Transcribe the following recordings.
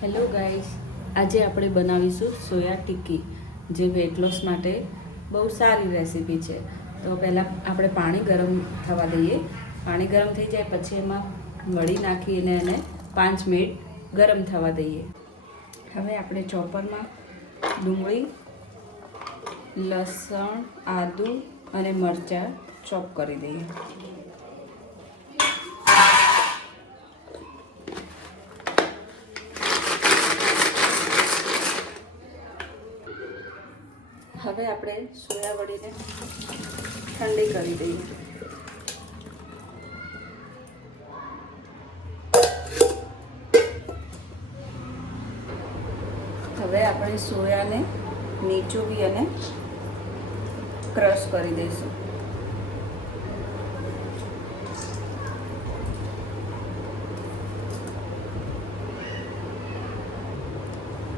Hello guys, આજે આપણે બનાવીશું સોયા ટિક્કી, જે વેટ લોસ માટે બહુ સારી રેસીપી છે. તો પહેલાં આપણે પાણી ગરમ થવા દઈએ. પાણી ગરમ થઈ જાય પછી એમાં વળી નાખીને એને 5 મિનિટ ગરમ થવા દઈએ. હવે આપણે ચોપરમાં ડુંગળી, લસણ, આદું અને મરચાં ચોપ કરી દઈએ. હવે આપણે સોયા વડીને ઠંડી કરી દઈએ. હવે આપણે સોયાને નીચોવી અને ક્રશ કરી દઈશું.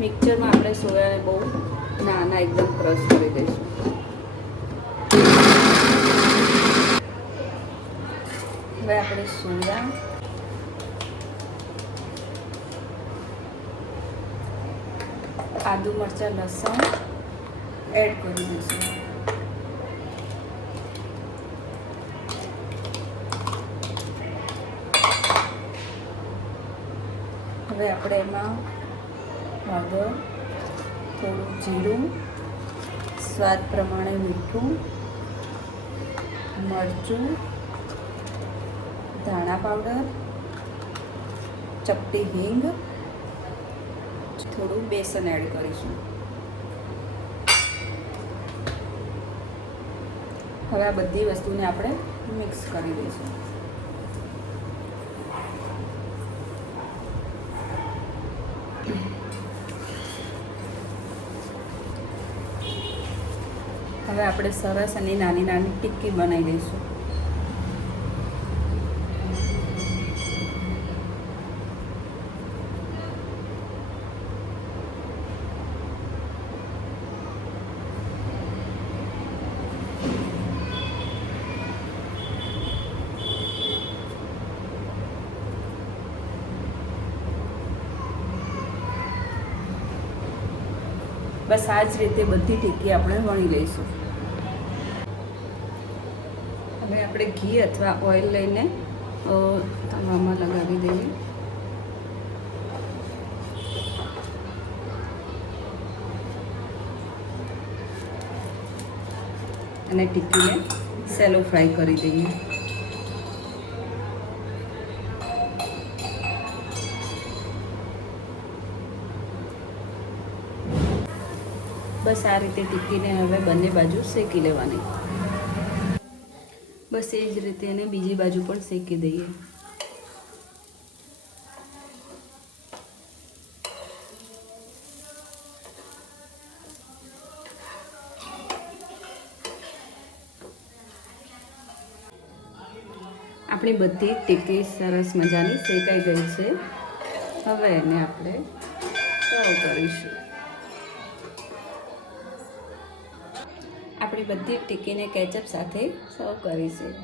મિક્સરમાં આપણે સોયાને બહુ નાના એકદમ ક્રશ કરી દઈશું. હવે આપણે સોયા, આદુ, મરચાં, લસણ એડ કરી દઈશું. હવે આપણે એમાં હળદર, થોડું જીરું, સ્વાદ પ્રમાણે મીઠું, મરચું, ધાણા પાવડર, ચપટી હિંગ, થોડું બેસન એડ કરીશું. હવે આ બધી વસ્તુને આપણે મિક્સ કરી દઈશું. હવે આપણે સરસ અને નાની નાની ટિક્કી બનાવી દઈશું. બસ આ જ રીતે બધી ટિક્કી આપણે વણી લઈશું. હવે આપણે ઘી અથવા ઓઇલ લઈને તવામાં લગાવી દઈએ. અને ટિક્કીને સેલો ફ્રાય કરી દઈએ. બસ આ રીતે ટિક્કીને હવે બંને બાજુ શેકી લેવાની. બસ એ જ રીતે એને બીજી બાજુ પણ શેકી દઈએ. આપણી બધી ટિક્કી સરસ મજાની શેકાઈ ગઈ છે. હવે એને આપણે સર્વ કરીશું. આપણી બધી ટિક્કીને કેચઅપ સાથે સર્વ કરીશું.